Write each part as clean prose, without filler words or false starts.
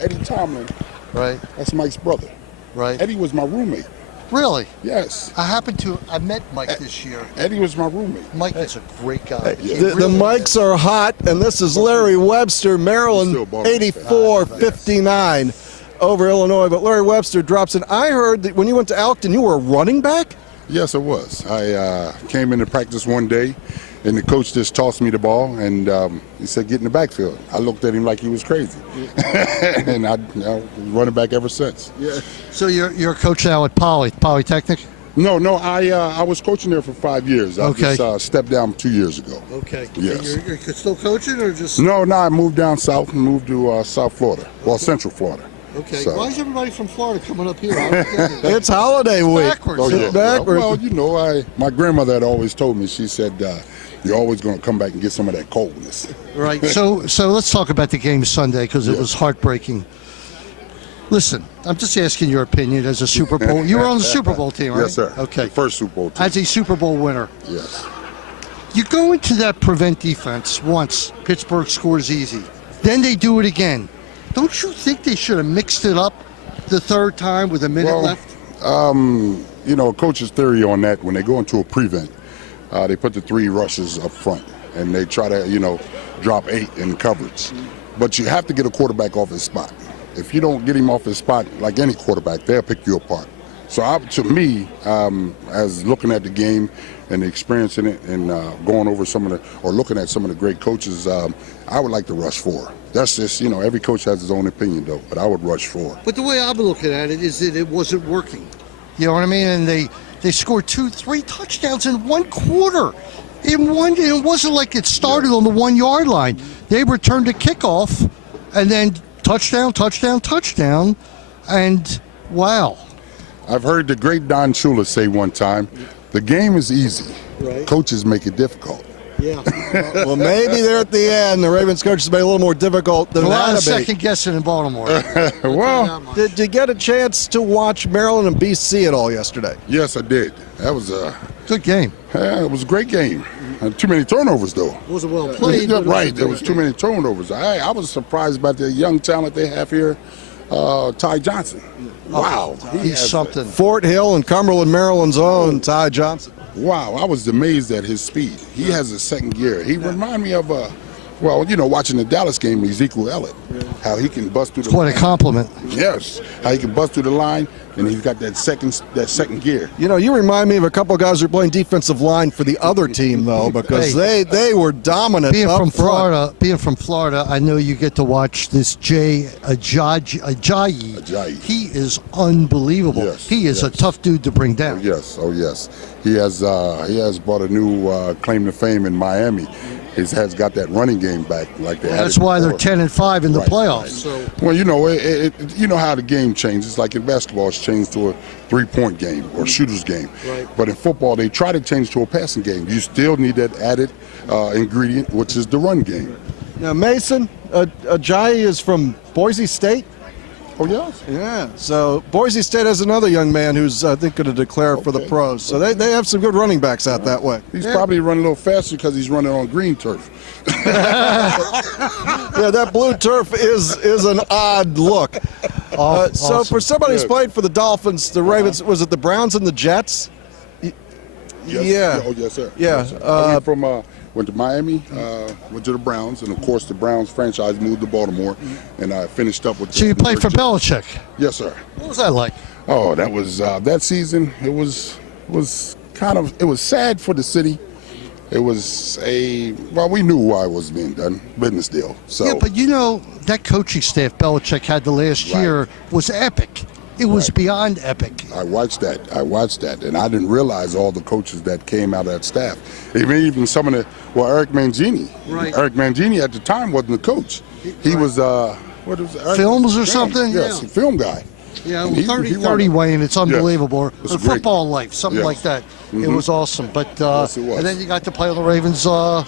Eddie Tomlin? Right. That's Mike's brother. Right. Eddie was my roommate. Really? Yes. I met Mike this year. Eddie was my roommate. Mike is a great guy. The mics are hot, and this is Larry Webster, Maryland, 84-59 over Illinois. But Larry Webster drops in. I heard that when you went to Elkton, you were a running back? Yes, I was. I came into practice one day, and the coach just tossed me the ball, and he said, get in the backfield. I looked at him like he was crazy. And I running back ever since. Yeah. So you're a coach now at Polytechnic? No, I was coaching there for 5 years. I just stepped down 2 years ago. Okay. Yes. You're still coaching or just? No, I moved down south and moved to South Florida, Central Florida. Okay. So. Why is everybody from Florida coming up here? It's holiday week. Backwards. Oh, yeah. Backwards. Well, my grandmother had always told me, she said, you're always going to come back and get some of that coldness. Right. So let's talk about the game Sunday because it was heartbreaking. Listen, I'm just asking your opinion as a Super Bowl. You were on the Super Bowl team, right? Yes, sir. Okay. The first Super Bowl team. As a Super Bowl winner. Yes. You go into that prevent defense once. Pittsburgh scores easy. Then they do it again. Don't you think they should have mixed it up the third time with a minute left? A coach's theory on that, when they go into a prevent, they put the 3 rushes up front, and they try to, drop 8 in coverage. But you have to get a quarterback off his spot. If you don't get him off his spot, like any quarterback, they'll pick you apart. So to me, as looking at the game and experiencing it and going over looking at some of the great coaches, I would like to rush 4. That's just, every coach has his own opinion, though, but I would rush 4. But the way I've been looking at it is that it wasn't working. You know what I mean? And they scored 2-3 touchdowns in one quarter. It wasn't like it started on the 1 yard line. They returned a kickoff, and then touchdown, and wow. I've heard the great Don Shula say one time, the game is easy. Right. Coaches make it difficult. Yeah. Well, maybe there at the end, the Ravens coaches made it a little more difficult than a lot of that. second guessing in Baltimore. Well, did you get a chance to watch Maryland and BC at all yesterday? Yes, I did. That was a good game. It was a great game. Too many turnovers, though. It wasn't well played. Right, there was too many turnovers. I was surprised about the young talent they have here. Ty Johnson. Wow. He's something. Fort Hill and Cumberland, Maryland's own Ty Johnson. Wow, I was amazed at his speed. He has a second gear. He reminded me of, watching the Dallas game, Ezekiel Elliott, how he can bust through the line. Quite a compliment. Yes, how he can bust through the line, and he's got that second gear. You remind me of a couple of guys who are playing defensive line for the other team, though, because they were dominant being up from front. Being from Florida, I know you get to watch this Jay Ajayi. He is unbelievable. Yes, he is a tough dude to bring down. Oh yes. He has brought a new claim to fame in Miami. He has got that running game back like they had. That's why they're 10-5 in the playoffs. Right. So. Well, you know how the game changes. Like in basketball, it's changed to a 3-point game or shooter's game. Right. But in football, they try to change to a passing game. You still need that added ingredient, which is the run game. Now, Mason Ajayi is from Boise State. Oh, yes? Yeah. So Boise State has another young man who's, I think, going to declare for the pros. So they have some good running backs out that way. He's probably running a little faster because he's running on green turf. Yeah, that blue turf is an odd look. Awesome. So for somebody who's played for the Dolphins, the Ravens, was it the Browns and the Jets? Yes. Yeah. Oh, yes, sir. Yeah. Yes, sir. Went to Miami, went to the Browns, and of course the Browns franchise moved to Baltimore, and I finished up with. So you played for Belichick? Yes, sir. What was that like? Oh, that was that season. It was sad for the city. It was we knew why it was being done, business deal. So yeah, but that coaching staff Belichick had the last year was epic. It was beyond epic. I watched that, and I didn't realize all the coaches that came out of that staff. Even some of Eric Mangini. Right. Eric Mangini at the time wasn't the coach. He was what was it? Films or something? Yes, a film guy. Yeah, 30 Wayne, it's unbelievable. Yes, Or football life, something like that. Mm-hmm. It was awesome. But yes, it was. And then you got to play on the Ravens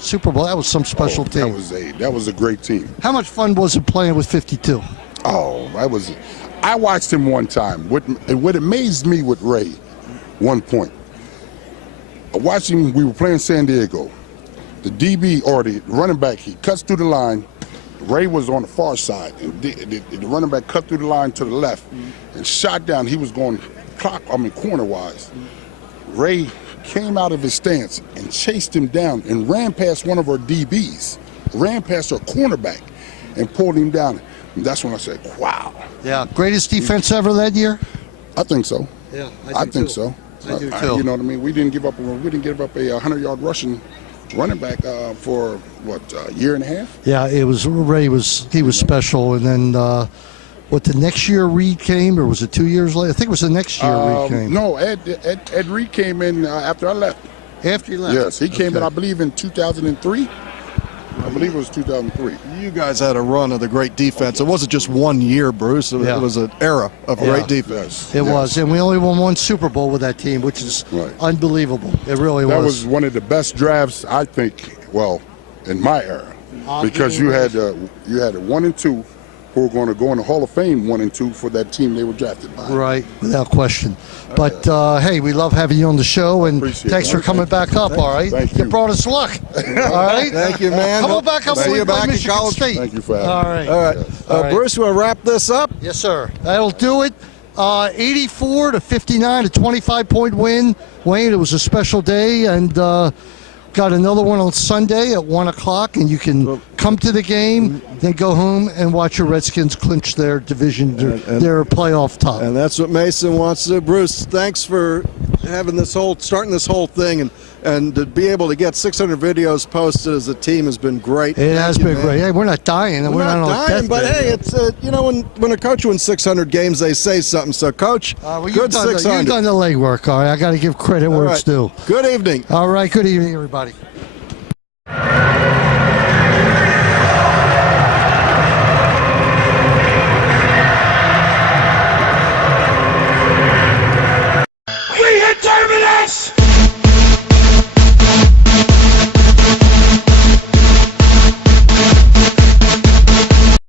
Super Bowl. That was some special team. That was a great team. How much fun was it playing with 52? Oh, I watched him one time. What amazed me with Ray, one point. I watched him, we were playing San Diego. The DB or the running back, he cuts through the line, Ray was on the far side, and the running back cut through the line to the left and shot down. He was going corner-wise. Ray came out of his stance and chased him down and ran past one of our DBs, ran past our cornerback, and pulled him down. And that's when I said, wow. Yeah, greatest defense ever that year? I think so. Yeah, I think so. I do too. You know what I mean? We didn't give up a 100-yard rushing running back for a year and a half. Yeah, he was special, and then the next year Reed came, or was it 2 years later? I think it was the next year Reed came. No, Ed Reed came in after I left. After you left? Yes, he came in, I believe, in 2003. I believe it was 2003. You guys had a run of the great defense. It wasn't just 1 year, Bruce. It was an era of great defense. It was, and we only won one Super Bowl with that team, which is unbelievable. It really was. That was one of the best drafts, I think, in my era, because you had 1 and 2 who were going to go in the Hall of Fame 1 and 2 for that team they were drafted by. Right, without question. But hey, we love having you on the show, and thanks for coming back up. All right, Thank you. You brought us luck. All right, Thank you, man. Come on back up. See you back in college. State. Thank you for having me. All All right, Bruce, you want to wrap this up? Yes, sir. That'll do it. 84-59, a 25-point win. Wayne, it was a special day, and got another one on Sunday at 1 o'clock, and you can come to the game, then go home and watch your Redskins clinch their division, their playoff top. And that's what Mason wants to do. Bruce, thanks for starting this whole thing, and to be able to get 600 videos posted as a team has been great. It has been great. Hey, we're not dying. We're not on dying, but hey, it's when a coach wins 600 games, they say something. So, Coach, good 600. You've done the legwork, all right? I got to give credit where it's due. Good evening. All right, good evening, everybody. We hit terminus!